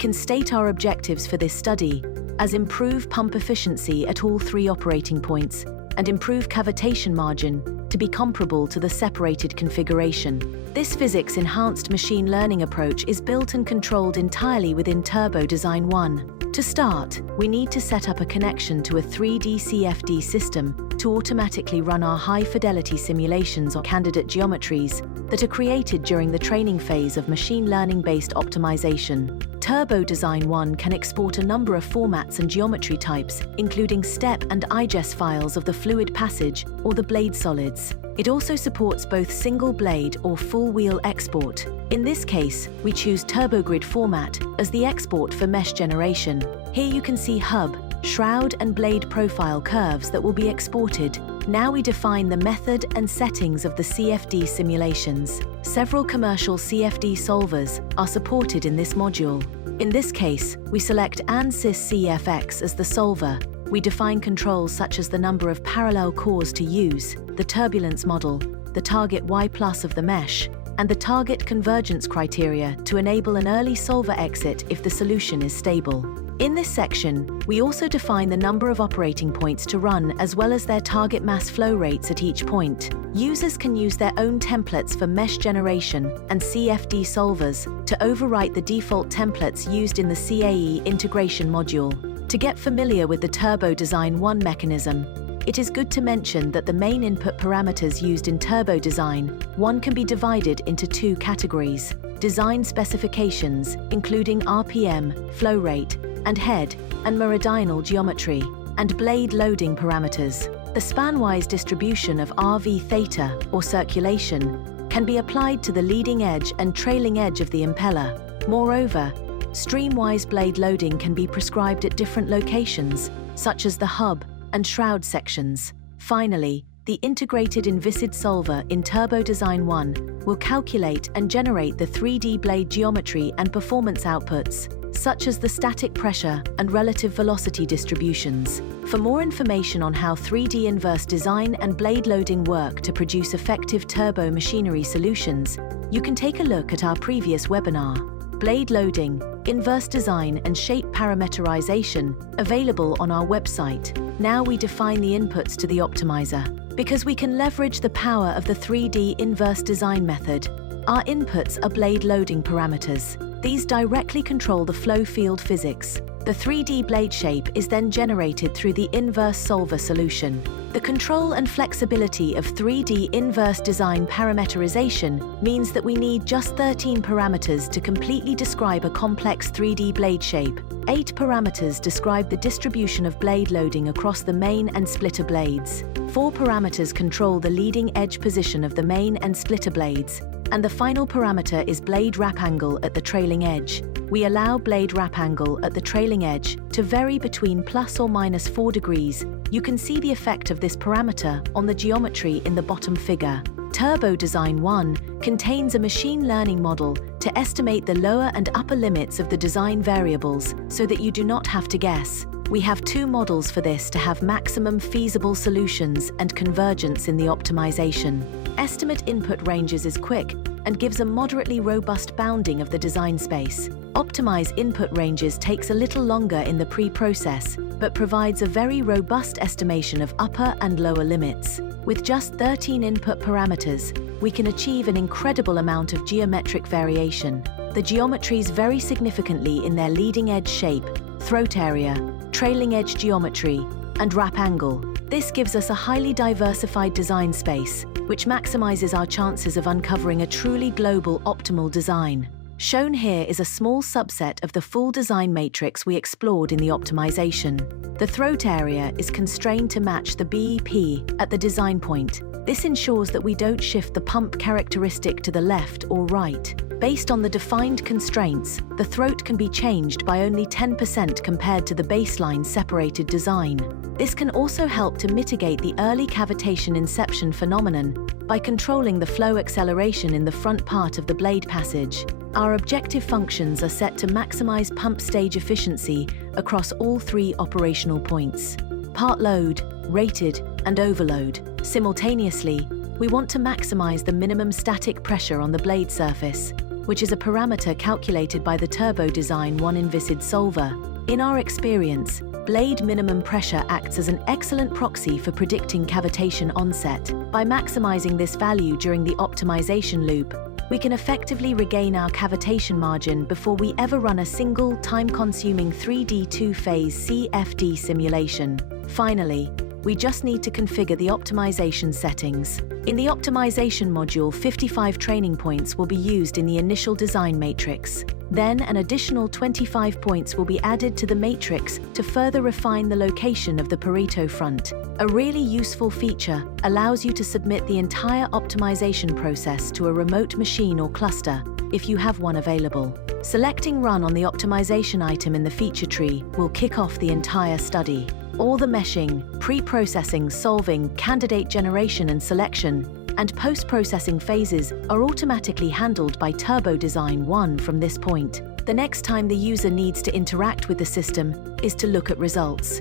can state our objectives for this study as improve pump efficiency at all 3 operating points and improve cavitation margin to be comparable to the separated configuration. This physics-enhanced machine learning approach is built and controlled entirely within Turbo Design 1. To start, we need to set up a connection to a 3D CFD system to automatically run our high-fidelity simulations on candidate geometries that are created during the training phase of machine learning-based optimization. Turbo Design 1 can export a number of formats and geometry types, including STEP and IGES files of the fluid passage or the blade solids. It also supports both single blade or full wheel export. In this case, we choose TurboGrid format as the export for mesh generation. Here you can see hub, shroud and blade profile curves that will be exported. Now we define the method and settings of the CFD simulations. Several commercial CFD solvers are supported in this module. In this case, we select Ansys CFX as the solver. We define controls such as the number of parallel cores to use, the turbulence model, the target Y+ of the mesh, and the target convergence criteria to enable an early solver exit if the solution is stable. In this section, we also define the number of operating points to run as well as their target mass flow rates at each point. Users can use their own templates for mesh generation and CFD solvers to overwrite the default templates used in the CAE integration module. To get familiar with the Turbo Design 1 mechanism, it is good to mention that the main input parameters used in Turbo Design 1 can be divided into 2 categories: design specifications, including RPM, flow rate, and head and meridional geometry, and blade loading parameters. The span-wise distribution of RV theta, or circulation, can be applied to the leading edge and trailing edge of the impeller. Moreover, stream-wise blade loading can be prescribed at different locations, such as the hub and shroud sections. Finally, the integrated inviscid solver in Turbo Design 1 will calculate and generate the 3D blade geometry and performance outputs, such as the static pressure and relative velocity distributions. For more information on how 3D inverse design and blade loading work to produce effective turbo machinery solutions, you can take a look at our previous webinar, Blade Loading, Inverse Design and Shape Parameterization, available on our website. Now we define the inputs to the optimizer. Because we can leverage the power of the 3D inverse design method, our inputs are blade loading parameters. These directly control the flow field physics. The 3D blade shape is then generated through the inverse solver solution. The control and flexibility of 3D inverse design parameterization means that we need just 13 parameters to completely describe a complex 3D blade shape. 8 parameters describe the distribution of blade loading across the main and splitter blades. 4 parameters control the leading edge position of the main and splitter blades, and the final parameter is blade wrap angle at the trailing edge. We allow blade wrap angle at the trailing edge to vary between plus or minus 4 degrees. You can see the effect of this parameter on the geometry in the bottom figure. Turbo Design 1 contains a machine learning model to estimate the lower and upper limits of the design variables so that you do not have to guess. We have 2 models for this to have maximum feasible solutions and convergence in the optimization. Estimate input ranges is quick and gives a moderately robust bounding of the design space. Optimize input ranges takes a little longer in the pre-process, but provides a very robust estimation of upper and lower limits. With just 13 input parameters, we can achieve an incredible amount of geometric variation. The geometries vary significantly in their leading edge shape, throat area, trailing edge geometry, and wrap angle. This gives us a highly diversified design space, which maximizes our chances of uncovering a truly global optimal design. Shown here is a small subset of the full design matrix we explored in the optimization. The throat area is constrained to match the BEP at the design point. This ensures that we don't shift the pump characteristic to the left or right. Based on the defined constraints, the throat can be changed by only 10% compared to the baseline separated design. This can also help to mitigate the early cavitation inception phenomenon by controlling the flow acceleration in the front part of the blade passage. Our objective functions are set to maximize pump stage efficiency across all 3 operational points: part load, rated, and overload. Simultaneously, we want to maximize the minimum static pressure on the blade surface, which is a parameter calculated by the Turbo Design 1 inviscid solver. In our experience, blade minimum pressure acts as an excellent proxy for predicting cavitation onset. By maximizing this value during the optimization loop, we can effectively regain our cavitation margin before we ever run a single time-consuming 3D two-phase CFD simulation. Finally, we just need to configure the optimization settings. In the optimization module, 55 training points will be used in the initial design matrix. Then an additional 25 points will be added to the matrix to further refine the location of the Pareto front. A really useful feature allows you to submit the entire optimization process to a remote machine or cluster, if you have one available. Selecting Run on the optimization item in the feature tree will kick off the entire study. All the meshing, pre-processing, solving, candidate generation and selection, and post-processing phases are automatically handled by Turbo Design 1 from this point. The next time the user needs to interact with the system is to look at results.